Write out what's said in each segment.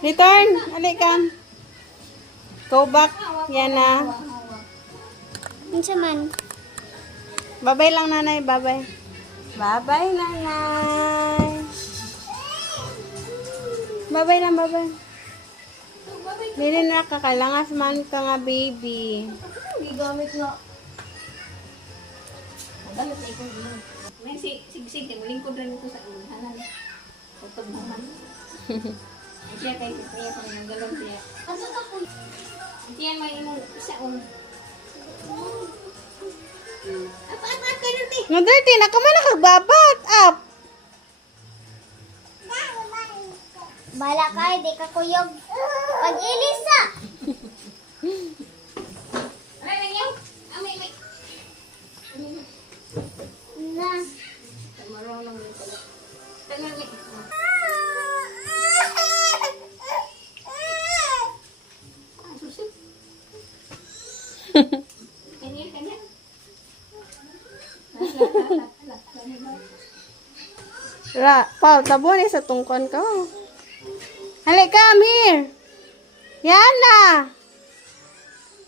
Return. Halika. Go back. Yan na. Unsa man? Babay lang, nanay. Babay. Babay, nanay. Babay lang, babay. Dili na kakalangas man ka nga, baby. Gigamit na. Dapat na ikong ilang. May sigsig, lingkod rin ko sa unahan. Tutog naman. Siya kay siya kung nanggalong siya. Asa ka po? Siya may imong isa Apa ka nun eh? Nga, dirty. Nakaman nakagbabat. Up. Bala ka, di ka kuyog. Pag-ilisa! Ano na yan? May. Na. Marunong din pala. Tangan ni. Susit. Kanya. Paul, tabo ni sa tungkon ka. Halika, come here. Yan na.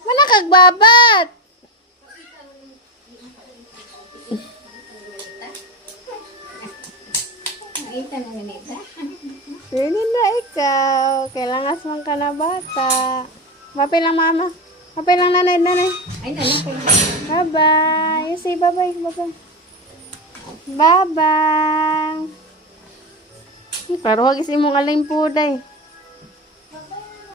Mana kagbabat. Nakita na ganita. Pwede na ikaw. Kailangan man ka na bata. Papay lang, mama. Papay lang, nanay. Ay, nanak ko. Bye-bye. You say bye-bye. Bye-bye. Bye-bye. Pero wag isi mong aling puday.